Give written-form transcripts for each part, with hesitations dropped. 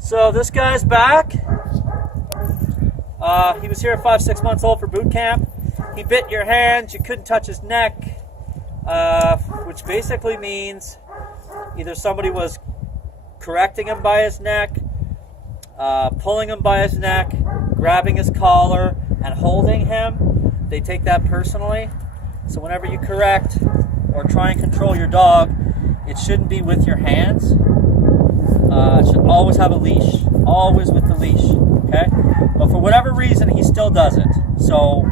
So this guy's back. He was here at 5-6 months old for boot camp. He bit your hands. You couldn't touch his neck, which basically means either somebody was correcting him by his neck, pulling him by his neck, grabbing his collar, and holding him. They take that personally. So whenever you correct or try and control your dog, it shouldn't be with your hands. It should always have a leash. Always with the leash. Okay? But for whatever reason, he still does it. So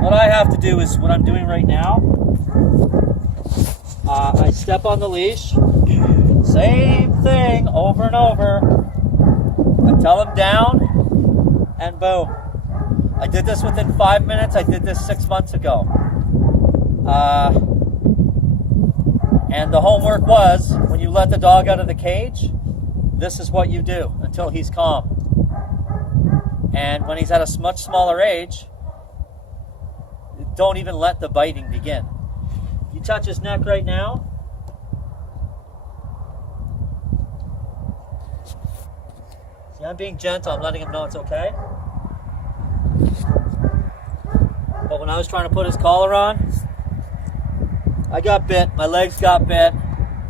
what I have to do is what I'm doing right now. I step on the leash. Same thing over and over. I tell him down, and boom. I did this within 5 minutes. I did this 6 months ago. And the homework was, when you let the dog out of the cage, this is what you do until he's calm. And when he's at a much smaller age, don't even let the biting begin. You touch his neck right now. See, I'm being gentle. I'm letting him know it's okay. But when I was trying to put his collar on, I got bit. My legs got bit.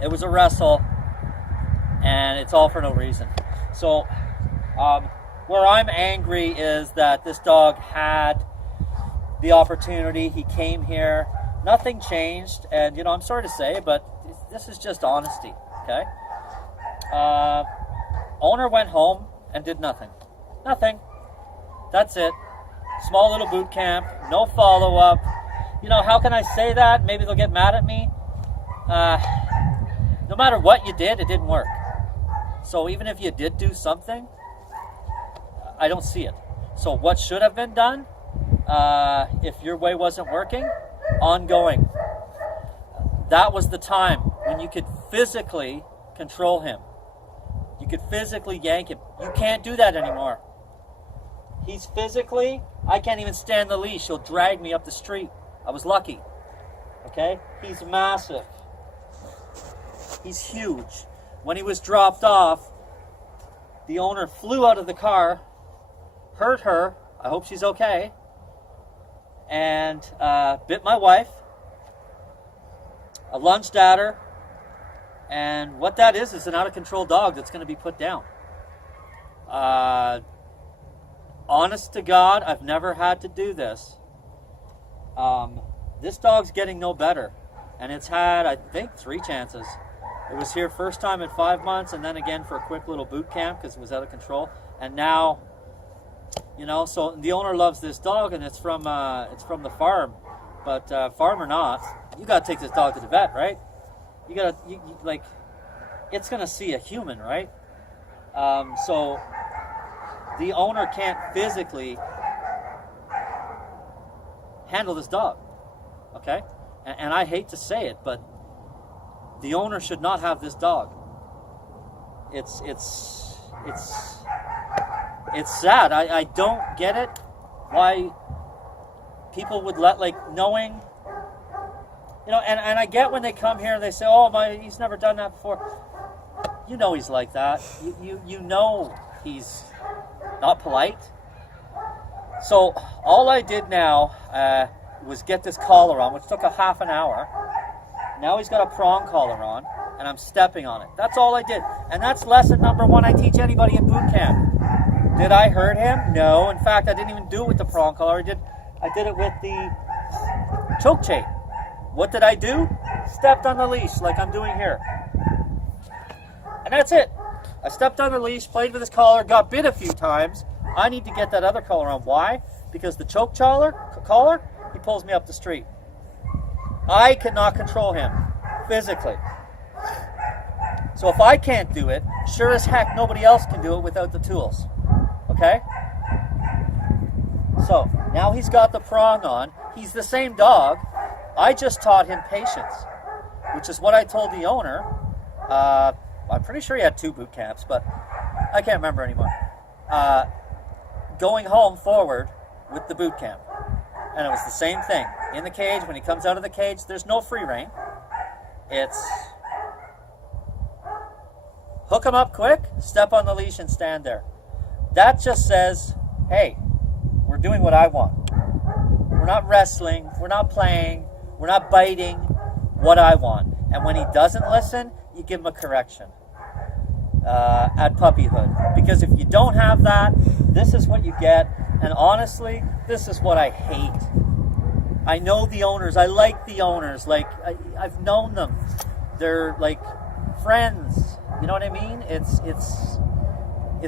It was a wrestle. And it's all for no reason. So, where I'm angry is that this dog had the opportunity. He came here. Nothing changed. And, I'm sorry to say, but this is just honesty. Okay? Owner went home and did nothing. Nothing. That's it. Small little boot camp. No follow-up. How can I say that? Maybe they'll get mad at me. No matter what you did, it didn't work. So even if you did do something, I don't see it. So what should have been done, if your way wasn't working, ongoing. That was the time when you could physically control him. You could physically yank him. You can't do that anymore. He's physically, I can't even stand the leash. He'll drag me up the street. I was lucky. Okay? He's massive. He's huge. When he was dropped off, the owner flew out of the car, hurt her, I hope she's okay, and bit my wife. I lunged at her, and what that is an out-of-control dog that's going to be put down. Honest to God, I've never had to do this. This dog's getting no better, and it's had, I think, 3 chances. It was here first time in 5 months, and then again for a quick little boot camp because it was out of control. And now, so the owner loves this dog, and it's from the farm. But farm or not, you got to take this dog to the vet, right? It's gonna see a human, right? So the owner can't physically handle this dog, okay? And I hate to say it, but the owner should not have this dog. It's sad. I don't get it. Why people would let, knowing, and I get when they come here and they say, oh, he's never done that before. He's like that. You know he's not polite. So all I did now was get this collar on, which took a half an hour. Now he's got a prong collar on, and I'm stepping on it. That's all I did. And that's lesson number 1 I teach anybody in boot camp. Did I hurt him? No. In fact, I didn't even do it with the prong collar. I did it with the choke chain. What did I do? Stepped on the leash like I'm doing here. And that's it. I stepped on the leash, played with his collar, got bit a few times. I need to get that other collar on. Why? Because the choke collar, he pulls me up the street. I cannot control him physically. So if I can't do it, sure as heck nobody else can do it without the tools. Okay? So now he's got the prong on. He's the same dog. I just taught him patience, which is what I told the owner. I'm pretty sure he had 2 boot camps, but I can't remember anymore. Going home forward with the boot camp. And it was the same thing. In the cage, when he comes out of the cage, there's no free rein. It's hook him up quick, step on the leash and stand there. That just says, hey, we're doing what I want. We're not wrestling, we're not playing, we're not biting, what I want. And when he doesn't listen, you give him a correction at puppyhood. Because if you don't have that, this is what you get. And honestly, this is what I hate. I know the owners. I like the owners. Like, I've known them. They're like friends. You know what I mean? It's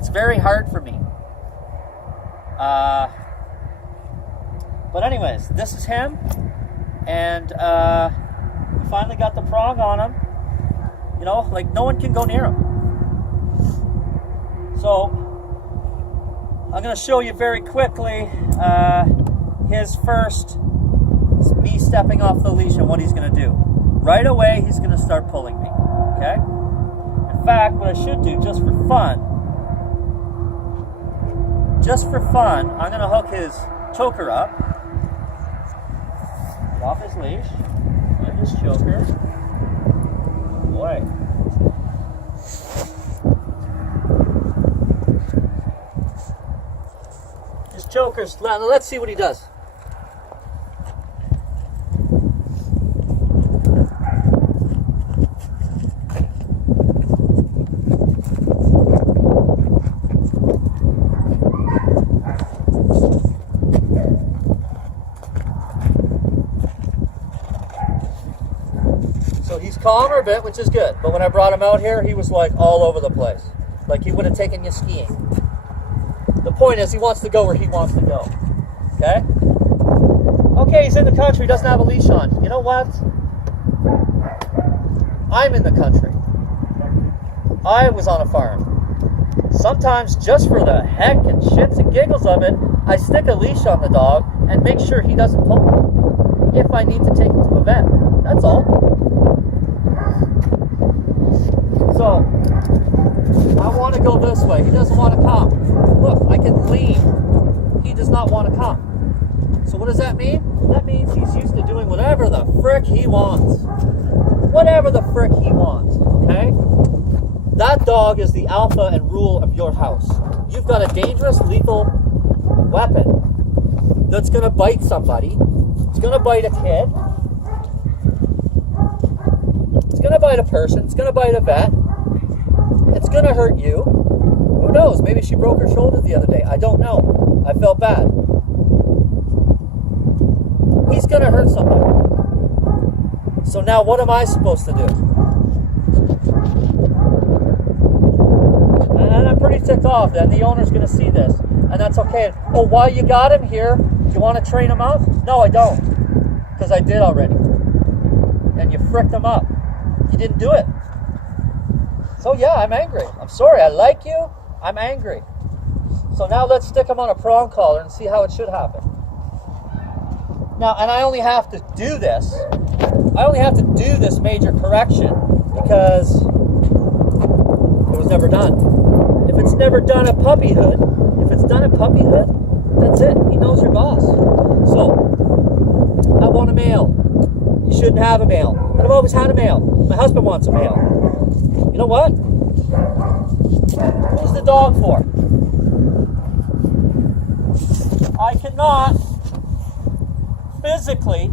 very hard for me. But anyways, this is him. And we finally got the prong on him. You know, like no one can go near him. So I'm going to show you very quickly his first, me stepping off the leash and what he's going to do. Right away, he's going to start pulling me, okay? In fact, what I should do, just for fun, I'm going to hook his choker up, get off his leash, and his choker, away. His choker's, let's see what he does. So he's calmer a bit, which is good. But when I brought him out here, he was like all over the place. Like he would have taken you skiing. The point is he wants to go where he wants to go. Okay? Okay, he's in the country, doesn't have a leash on. You know what? I'm in the country. I was on a farm. Sometimes, just for the heck and shits and giggles of it, I stick a leash on the dog and make sure he doesn't pull if I need to take him to a vet. That's all. So, I want to go this way. He doesn't want to come. Look, I can lean. He does not want to come. So what does that mean? That means he's used to doing whatever the frick he wants. Whatever the frick he wants, okay? That dog is the alpha and rule of your house. You've got a dangerous, lethal weapon that's going to bite somebody. It's going to bite a kid. It's going to bite a person. It's going to bite a vet. It's going to hurt you. Who knows? Maybe she broke her shoulder the other day. I don't know. I felt bad. He's going to hurt somebody. So now what am I supposed to do? And I'm pretty ticked off that the owner's going to see this. And that's okay. Oh, while you got him here, do you want to train him up? No, I don't. Because I did already. And you fricked him up. You didn't do it. So yeah, I'm angry. I'm sorry. I like you. I'm angry. So now let's stick him on a prong collar and see how it should happen. Now, and I only have to do this. I only have to do this major correction because it was never done. If it's never done at puppyhood, that's it. He knows your boss. So, I want a male. You shouldn't have a male. But I've always had a male. My husband wants a male. You know what? Who's the dog for? I cannot physically,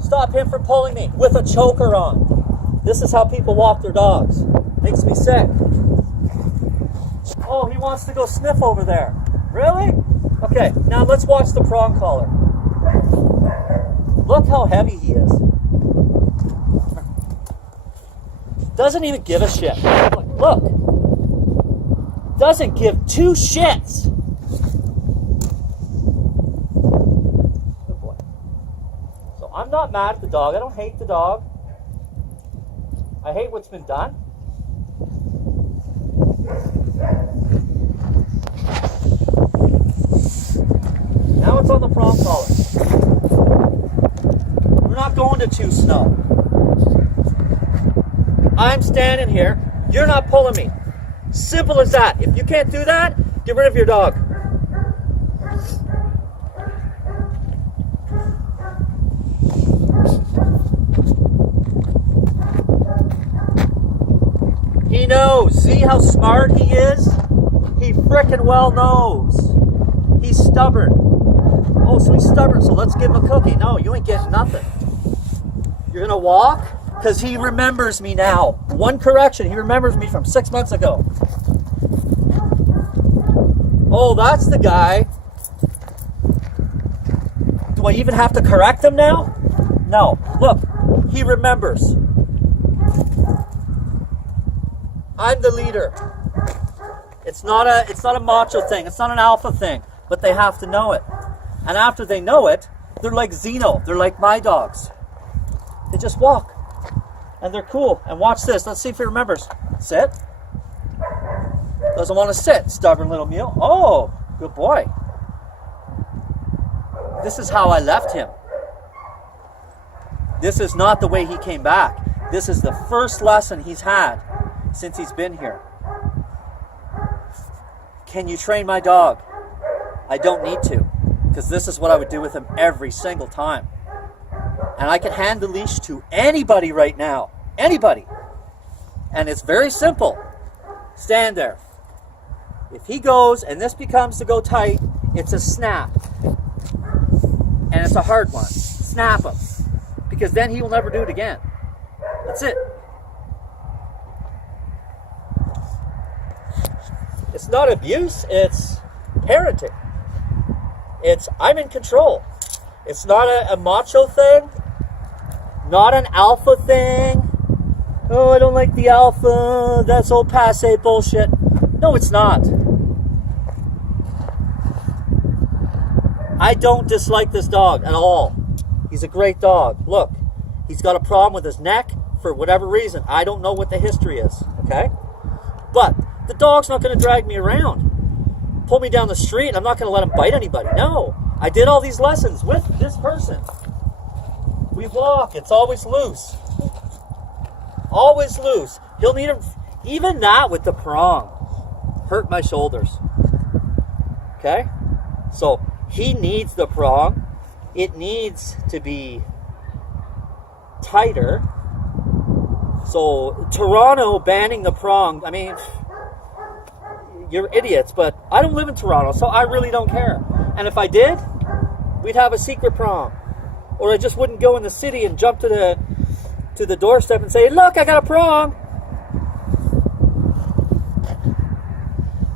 stop him from pulling me with a choker on. This is how people walk their dogs. Makes me sick. Oh, he wants to go sniff over there. Really? Okay, now let's watch the prong collar. Look how heavy he is. Doesn't even give a shit. Look. Doesn't give two shits. Good boy. So I'm not mad at the dog. I don't hate the dog. I hate what's been done. Now it's on the prong collar. We're not going to chew snow. I'm standing here. You're not pulling me. Simple as that. If you can't do that, get rid of your dog. how smart he is? He frickin' well knows. He's stubborn. Oh, so he's stubborn, so let's give him a cookie. No, you ain't getting nothing. You're gonna walk? Because he remembers me now. One correction, he remembers me from 6 months ago. Oh, that's the guy. Do I even have to correct him now? No. Look, he remembers. I'm the leader. It's not a macho thing. It's not an alpha thing. But they have to know it. And after they know it, they're like Zeno. They're like my dogs. They just walk. And they're cool. And watch this. Let's see if he remembers. Sit. Doesn't want to sit. Stubborn little mule. Oh, good boy. This is how I left him. This is not the way he came back. This is the first lesson he's had since he's been here. Can you train my dog? I don't need to, because this is what I would do with him every single time. And I can hand the leash to anybody right now. Anybody. And it's very simple. Stand there. If he goes and this becomes to go tight, it's a snap. And it's a hard one. Snap him. Because then he will never do it again. That's it. It's not abuse, it's parenting. It's I'm in control. It's not a macho thing. Not an alpha thing. Oh, I don't like the alpha. That's old passe bullshit. No, it's not. I don't dislike this dog at all. He's a great dog. Look, he's got a problem with his neck for whatever reason. I don't know what the history is, okay? But the dog's not going to drag me around. Pull me down the street, and I'm not going to let him bite anybody. No. I did all these lessons with this person. We walk. It's always loose. Always loose. He'll need him. Even that with the prong hurt my shoulders. Okay? So he needs the prong. It needs to be tighter. So Toronto banning the prong, I mean, you're idiots, but I don't live in Toronto, so I really don't care. And if I did, we'd have a secret prong. Or I just wouldn't go in the city and jump to the doorstep and say, look, I got a prong.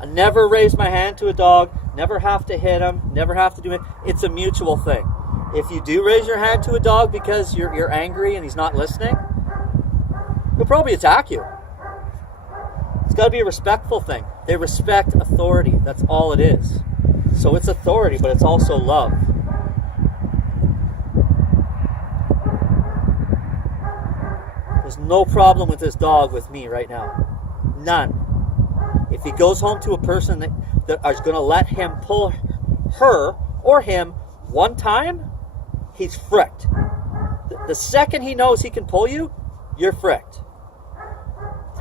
I never raise my hand to a dog, never have to hit him, never have to do it. It's a mutual thing. If you do raise your hand to a dog because you're angry and he's not listening, he'll probably attack you. It's got to be a respectful thing. They respect authority. That's all it is. So it's authority, but it's also love. There's no problem with this dog with me right now. None. If he goes home to a person that is going to let him pull her or him one time, he's fricked. The second he knows he can pull you, you're fricked.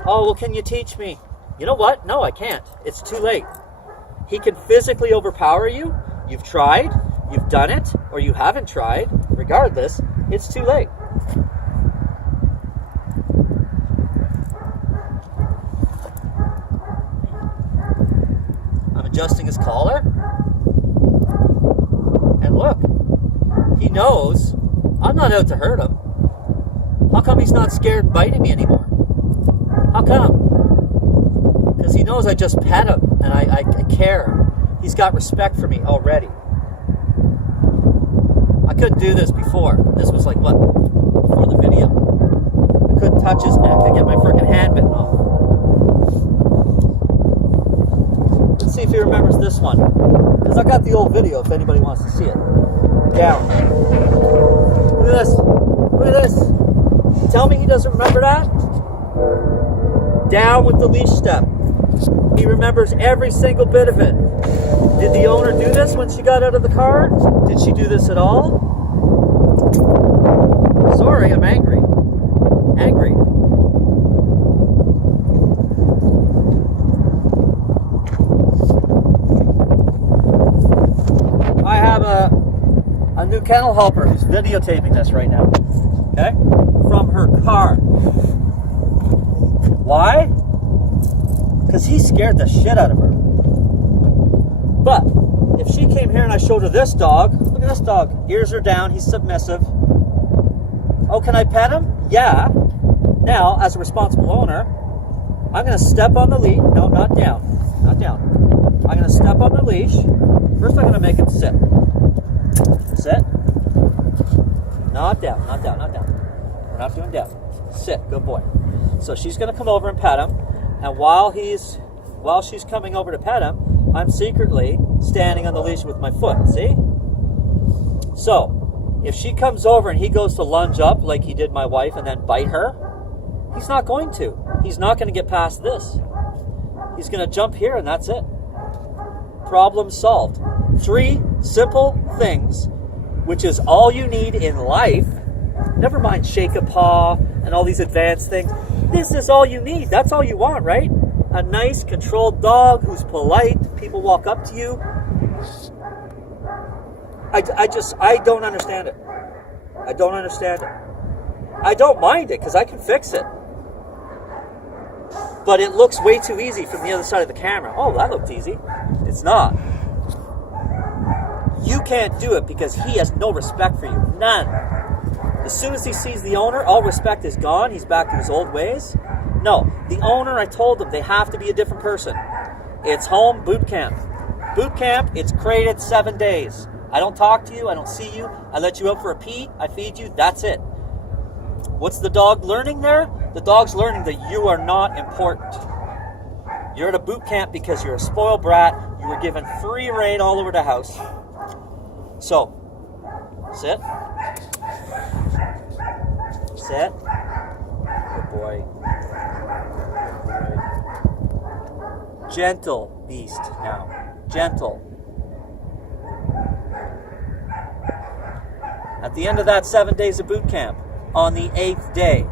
Oh, well, can you teach me? You know what? No, I can't. It's too late. He can physically overpower you. You've tried, you've done it, or you haven't tried. Regardless, it's too late. I'm adjusting his collar. And look, he knows I'm not out to hurt him. How come he's not scared and biting me anymore? How come? Because he knows I just pet him and I care. He's got respect for me already. I couldn't do this before. This was like, what? Before the video. I couldn't touch his neck. I get my freaking hand bitten off. Let's see if he remembers this one. Because I got the old video if anybody wants to see it. Down. Look at this. Look at this. Tell me he doesn't remember that? Down with the leash step. He remembers every single bit of it. Did the owner do this when she got out of the car? Did she do this at all? Sorry, I'm angry. Angry. I have a new kennel helper who's videotaping this right now. Okay? From her car. Why? because he scared the shit out of her. But if she came here and I showed her this dog, look at this dog, ears are down, he's submissive. Oh, can I pet him? Yeah. Now, as a responsible owner, I'm going to step on the leash. No, not down. Not down. I'm going to step on the leash. First, I'm going to make him sit. Sit. Not down, not down, not down. We're not doing down. Sit, good boy. So she's going to come over and pet him. And while she's coming over to pet him, I'm secretly standing on the leash with my foot. See? So, if she comes over and he goes to lunge up like he did my wife and then bite her, he's not going to. He's not going to get past this. He's going to jump here and that's it. Problem solved. 3 simple things, which is all you need in life. Never mind shake a paw and all these advanced things. This is all you need. That's all you want, right? A nice, controlled dog who's polite. People walk up to you. I don't understand it. I don't understand it. I don't mind it because I can fix it. But it looks way too easy from the other side of the camera. Oh, that looked easy. It's not. You can't do it because he has no respect for you. None. As soon as he sees the owner, all respect is gone. He's back to his old ways. No, the owner, I told them, they have to be a different person. It's home boot camp. Boot camp, it's created 7 days. I don't talk to you. I don't see you. I let you out for a pee. I feed you. That's it. What's the dog learning there? The dog's learning that you are not important. You're at a boot camp because you're a spoiled brat. You were given free rein all over the house. So, sit. Sit. Good boy. Gentle beast now. Gentle. At the end of that 7 days of boot camp, on the 8th day,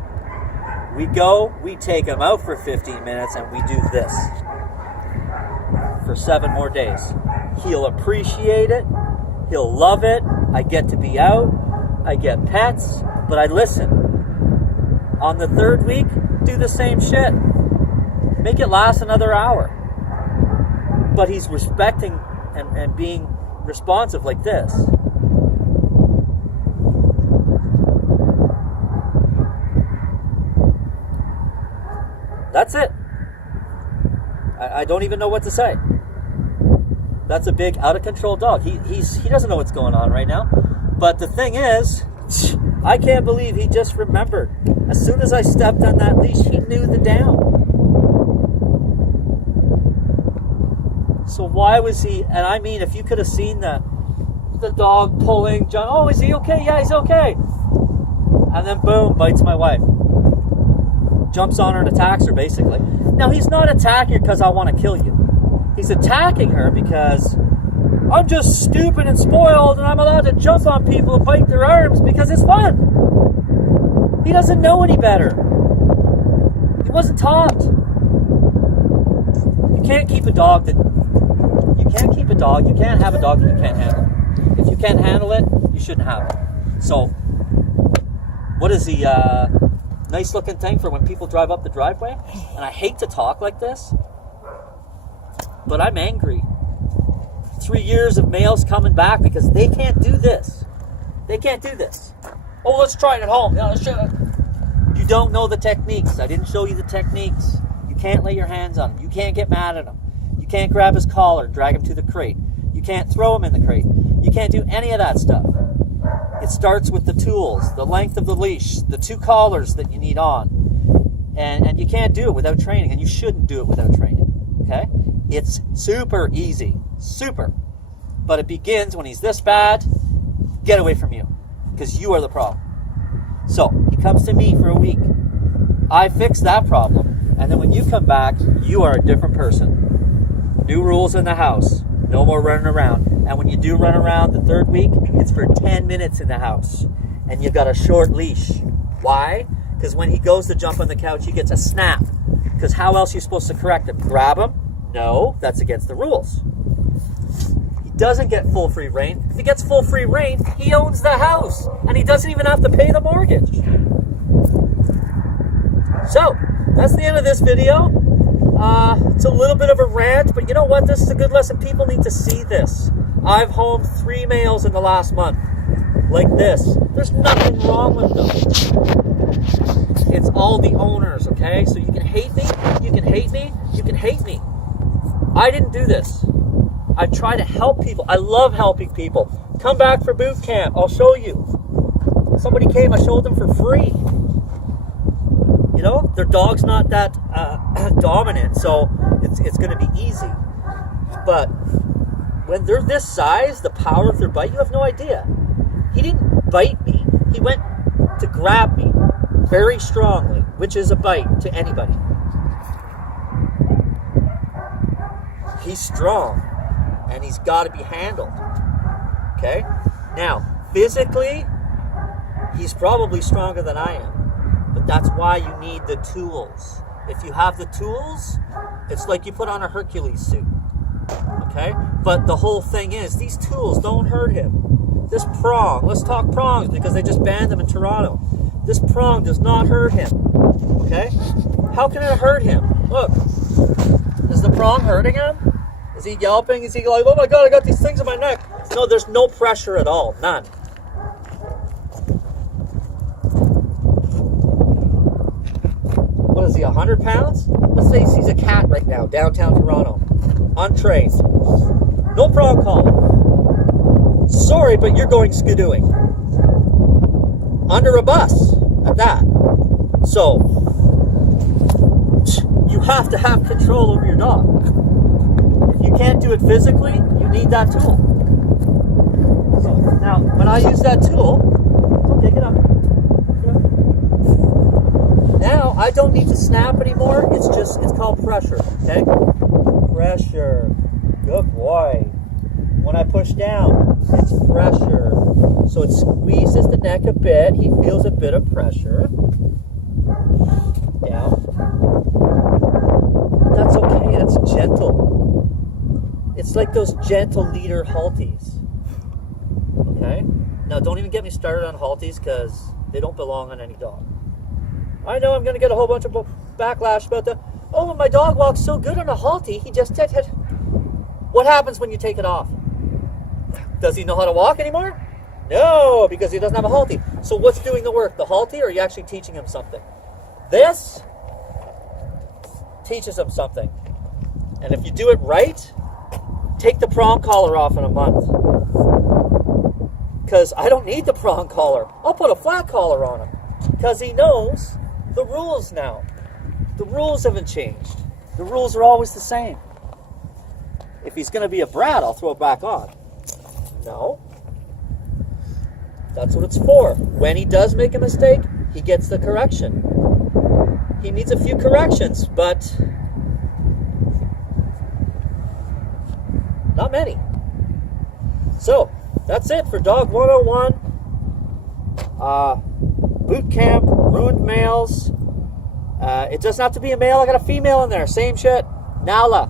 we go, we take him out for 15 minutes, and we do this for 7 more days. He'll appreciate it. He'll love it. I get to be out. I get pets, but I listen. On the 3rd week, do the same shit. Make it last another hour. But he's respecting and being responsive like this. That's it. I don't even know what to say. That's a big, out-of-control dog. He doesn't know what's going on right now. But the thing is, I can't believe he just remembered. As soon as I stepped on that leash, he knew the down. So why was he... And I mean, if you could have seen the dog pulling John... Oh, is he okay? Yeah, he's okay. And then boom, bites my wife. Jumps on her and attacks her, basically. Now, he's not attacking her because I want to kill you. He's attacking her because I'm just stupid and spoiled and I'm allowed to jump on people and bite their arms because it's fun. He doesn't know any better. He wasn't taught. You can't keep a dog that... You can't keep a dog. You can't have a dog that you can't handle. If you can't handle it, you shouldn't have it. So, what is he... nice looking thing for when people drive up the driveway. And I hate to talk like this, but I'm angry. 3 years of males coming back because they can't do this. They can't do this. Oh, let's try it at home. Yeah, let's try it. You don't know the techniques. I didn't show you the techniques. You can't lay your hands on him. You can't get mad at him. You can't grab his collar and drag him to the crate. You can't throw him in the crate. You can't do any of that stuff. It starts with the tools, the length of the leash, the 2 collars that you need on. And you can't do it without training, and you shouldn't do it without training, okay? It's super easy, super. But it begins when he's this bad, get away from you, because you are the problem. So, he comes to me for a week. I fix that problem, and then when you come back, you are a different person. New rules in the house, no more running around. And when you do run around the 3rd week, it's for 10 minutes in the house. And you've got a short leash. Why? Because when he goes to jump on the couch, he gets a snap. Because how else are you supposed to correct him? Grab him? No, that's against the rules. He doesn't get full free reign. If he gets full free reign, he owns the house. And he doesn't even have to pay the mortgage. So, that's the end of this video. It's a little bit of a rant, but you know what? This is a good lesson. People need to see this. I've homed 3 males in the last month. Like this. There's nothing wrong with them. It's all the owners, okay? So you can hate me, you can hate me, you can hate me. I didn't do this. I try to help people. I love helping people. Come back for boot camp. I'll show you. Somebody came, I showed them for free. You know, their dog's not that dominant, so it's going to be easy. But when they're this size, the power of their bite, you have no idea. He didn't bite me. He went to grab me very strongly, which is a bite to anybody. He's strong, and he's got to be handled. Okay? Now, physically, he's probably stronger than I am. But that's why you need the tools. If you have the tools, it's like you put on a Hercules suit. Okay? But the whole thing is, these tools don't hurt him. This prong, let's talk prongs because they just banned them in Toronto. This prong does not hurt him. Okay? How can it hurt him? Look. Is the prong hurting him? Is he yelping? Is he like, oh my God, I got these things in my neck? No, there's no pressure at all. None. What is he, 100 pounds? Let's say he sees a cat right now, downtown Toronto, untrained. No prong call. Sorry, but you're going skidooing. Under a bus, at that. So, you have to have control over your dog. If you can't do it physically, you need that tool. So, now, when I use that tool, okay, get up. Now, I don't need to snap anymore. It's called pressure, okay? Pressure. Good boy. When I push down, it's pressure. So it squeezes the neck a bit. He feels a bit of pressure. Down. That's okay. That's gentle. It's like those gentle leader halties. Okay? Now, don't even get me started on halties because they don't belong on any dog. I know I'm going to get a whole bunch of backlash about the, oh, my dog walks so good on a halty, he just hit. What happens when you take it off? Does he know how to walk anymore? No, because he doesn't have a halty. So what's doing the work? The halty, or are you actually teaching him something? This teaches him something. And if you do it right, take the prong collar off in a month. Because I don't need the prong collar. I'll put a flat collar on him. Because he knows the rules now. The rules haven't changed. The rules are always the same. If he's going to be a brat, I'll throw it back on. No. That's what it's for. When he does make a mistake, he gets the correction. He needs a few corrections, but not many. So, that's it for Dog 101. Boot camp, ruined males. It doesn't have to be a male. I got a female in there. Same shit. Nala.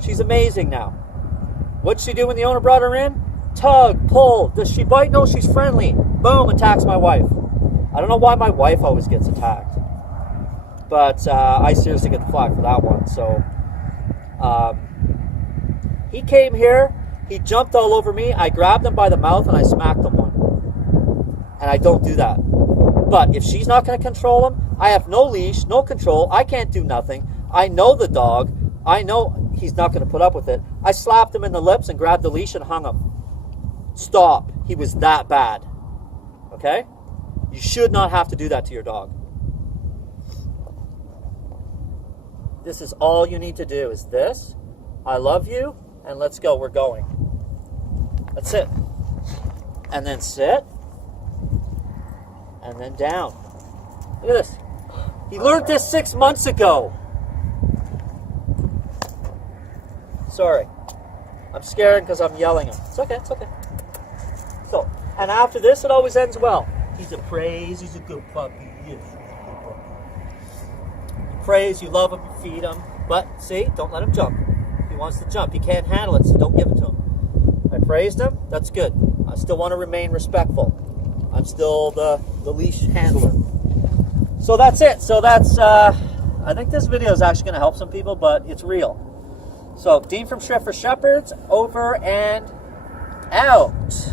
She's amazing now. What'd she do when the owner brought her in? Tug, pull. Does she bite? No, she's friendly. Boom, attacks my wife. I don't know why my wife always gets attacked. But I seriously get the flag for that one. So, he came here. He jumped all over me. I grabbed him by the mouth and I smacked him one. And I don't do that. But if she's not going to control him, I have no leash, no control. I can't do nothing. I know the dog. I know he's not going to put up with it. I slapped him in the lips and grabbed the leash and hung him. Stop. He was that bad. Okay? You should not have to do that to your dog. This is all you need to do is this. I love you, and let's go. We're going. That's it. And then sit. And then down. Look at this. He learned this 6 months ago. Sorry. I'm scared because I'm yelling him. It's okay, it's okay. So, and after this, it always ends well. He's a praise, he's a good puppy. Yes, he's a good puppy. You praise, you love him, you feed him. But, see, don't let him jump. He wants to jump. He can't handle it, so don't give it to him. I praised him, that's good. I still want to remain respectful. I'm still the leash handler. So that's it. So that's I think this video is actually going to help some people, but it's real. So, Dean from Shrift for Shepherds, over and out.